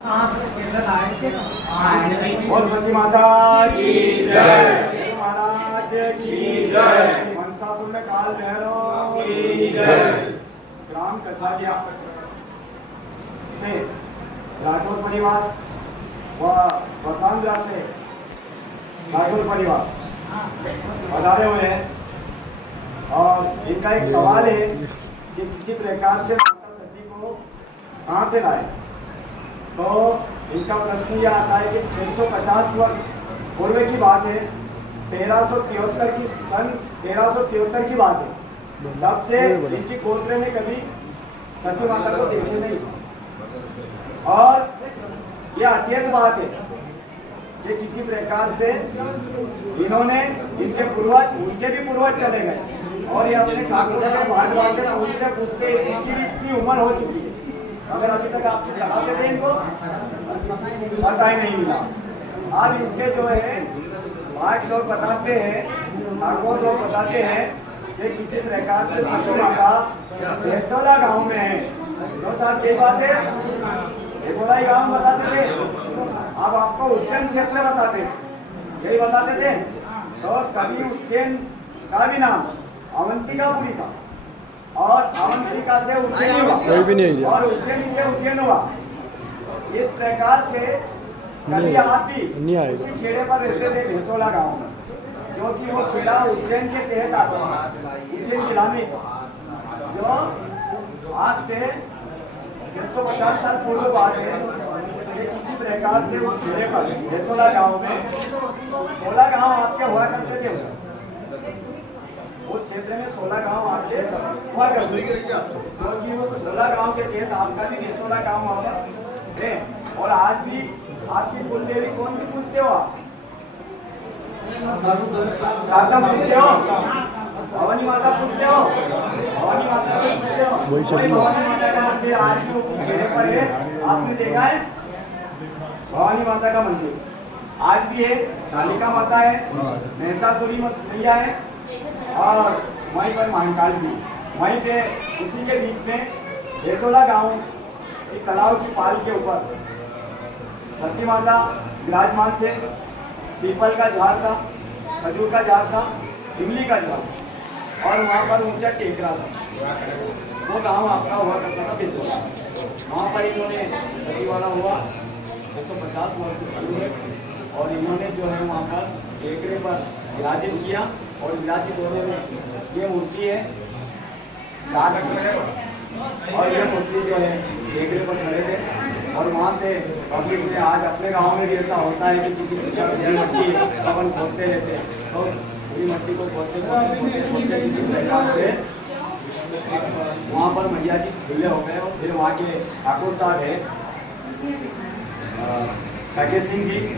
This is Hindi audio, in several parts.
बोल सती माता की जय, महाराज की जय, मनसापुर काल भैरव की जय। ग्राम कछारिया से राठौर परिवार व वसांद्रा से राठौर परिवार पधारे हुए हैं और इनका एक सवाल है कि किसी प्रकार से माता सती को कहाँ से लाए। तो इनका प्रश्न यह आता है कि 650 वर्ष पूर्व की बात है, 1373 की सन 1373 की बात है। तब से इनकी गोत्र ने कभी सती माता को देखे नहीं और यह अचेत बात है कि किसी प्रकार से इन्होंने उनके भी पूर्वज चले गए और ये अपने ठाकुर से भागवा से पूछते पूछते इनकी भी इतनी उम्र हो चुकी है, अगर अभी तक आपने कहा से थे इनको पता ही नहीं मिला। अब इनके जो है भाट लोग बताते हैं, ठाकुर लोग बताते हैं कि किसी प्रकार से सती माता भेसोला गांव में है। तो साहब यही बात है, भेसोला ही गांव बताते थे। अब आपको उज्जैन क्षेत्र बताते, यही बताते थे। तो कभी उज्जैन का भी नाम अवंतिकापुरी का और अवंतिका से उज्जैन हुआ और उज्जैन से उज्जैन हुआ। इस प्रकार से कभी आप भी उसी खेड़े पर रहते थे भेसोला गांव में, जो कि वो खेड़ा उज्जैन के तहत आता है, उज्जैन जिला में, जो आज से 650 साल पूर्व बात है कि किसी प्रकार से उस खेड़े पर भेसोला गांव में 16 गांव आपके हुआ करते थे। उस क्षेत्र में 16 गांव आपके हुआ करते थे, जो कि वो 16 गांव के तहत आपका भी भेसोला गांव वहाँ पर है। और आज भी आपकी कुल देवी कौन सी पूछते हो आप? सातम पूछते हो, भवानी माता पूछते हो, भवानी माता पूछते हो। वही भवानी माता का मंदिर आज भी उसी खेड़े पर है, आपने देखा है भवानी माता का मंदिर आज भी है। कालिका माता है, महिषासुरी मैया है और वहीं पर महाकाल भी। वहीं पे उसी के बीच में भेसोला गांव एक तालाब की पाल के ऊपर सती माता विराजमान थे। पीपल का झाड़ था, खजूर का झाड़ था, इमली का झाड़ और वहाँ पर ऊंचा टेकरा था। वो गांव आपका हुआ करता था भेसोला। वहाँ पर इन्होंने सती वाला हुआ 650 वर्ष पहले और इन्होंने जो है वहाँ पर टेकरे पर विराजित किया और विराजित होने में ये मूर्ति है 4 और ये मूर्ति जो है टेकरे पर खड़े थे। और वहाँ से पब्लिक में आज अपने गांव में भी ऐसा होता है कि किसी मट्टी अपन खोदते रहते हैं, तो पूरी मट्टी को खोदते किसी प्रकार से वहाँ पर मैया जी खुले हो गए। और फिर वहाँ के ठाकुर साहब है काके सिंह जी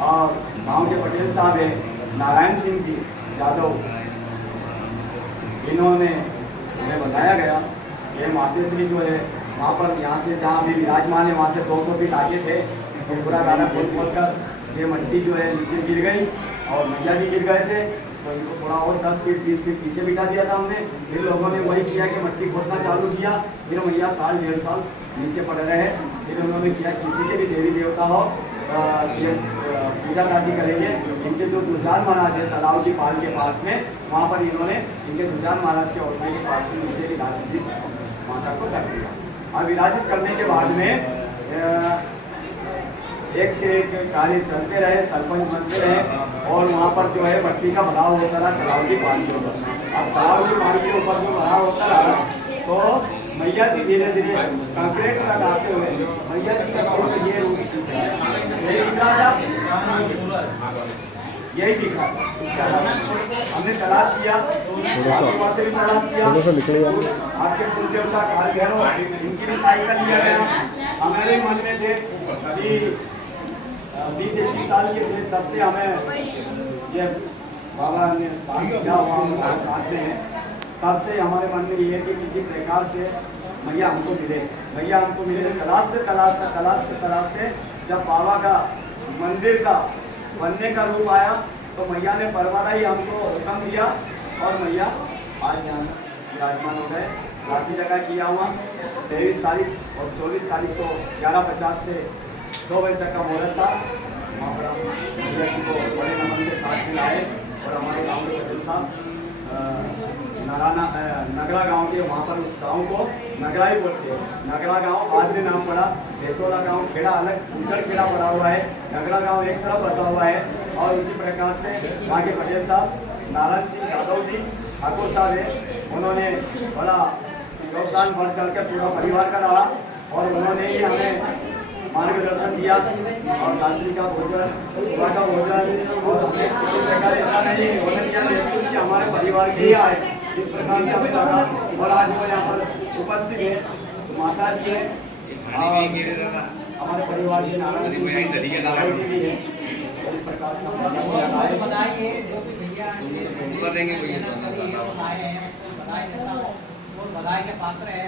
और गांव के पटेल साहब है नारायण सिंह जी जादव। इन्होंने उन्हें बताया गया कि मातेश्वरी जो है वहाँ पर यहाँ से जहाँ भी विराजमान है वहाँ से 200 फीट आगे थे, तो पूरा गाना खोद कर ये मट्टी जो है नीचे गिर गई और मैया भी गिर गए थे। तो इनको थोड़ा और 10 फीट 20 फीट पीछे बिठा दिया था हमने। फिर लोगों ने वही किया कि मट्टी खोदना चालू किया। फिर मैया साल 1.5 साल नीचे पड़े रहे। फिर उन्होंने किया किसी के भी देवी देवता हो ये पूजा काजी करेंगे। इनके जो दुर्जान महाराज है तालाब की पाल के पास में, वहाँ पर इन्होंने इनके दुर्जान महाराज के औरते के पास में नीचे विराजित माता को कर दिया। और विराजित करने के बाद में एक से एक कार्य चलते रहे, सरपंच बनते रहे और वहाँ पर जो है मट्टी का भराव होता रहा तालाब की पाल के ऊपर। अब तालाब की पाल के ऊपर जो भराव होता रहा तो मैया जी धीरे धीरे कंक्रीट लगाते हुए मैया जी का स्वरूप ये यही दिखा। इसका हमने तलाश किया, से भी तलाश किया, आपके कुल देवता काल भैरव इनकी भी सहायता लिया गया। हमारे मन में थे कि 20-21 साल के थे, तब से हमें ये बाबा ने साथ दिया हुआ, हम साथ में हैं। तब से हमारे मन में ये है कि किसी प्रकार से मैया हमको मिले, मैया हमको मिले। तलाशते जब बाबा का मंदिर का बनने का रूप आया तो मैया ने परवारा ही हमको हुक्म दिया और मैया आज यहाँ विराजमान हो गए। बाकी जगह किया हुआ 23 तारीख और 24 तारीख को 11:50 से 2 बजे तक का मुहूर्त था। वहाँ पर हम भैया जी को बड़े नमन के साथ में लाए और हमारे गाँव के पटेल साहब नगरा गांव के, वहाँ पर उस गांव को नगरा ही बोलते हैं। नगरा गांव बाद में नाम पड़ा, भेसोला गांव खेड़ा अलग उजड़ खेड़ा पड़ा हुआ है, नगरा गांव एक तरफ बसा हुआ है। और इसी प्रकार से वहाँ के पटेल साहब नारायण सिंह यादव जी ठाकुर साहब है, उन्होंने बड़ा योगदान बढ़ चढ़ कर पूरा परिवार का रहा और उन्होंने ही हमें मार्गदर्शन दिया और रात्रि का भोजन, सुबह का भोजन, और हमें किसी प्रकार ऐसा नहीं होने दिया महसूस कि हमारे परिवार के ही आए, इस प्रकार से हमें लगा। और आज वो यहाँ पर उपस्थित है, तो माता जी है, हमारे परिवार के नारायण सिंह जी भी है। इस प्रकार से हम बधाई है जो भी भैया देंगे बधाई के पात्र है।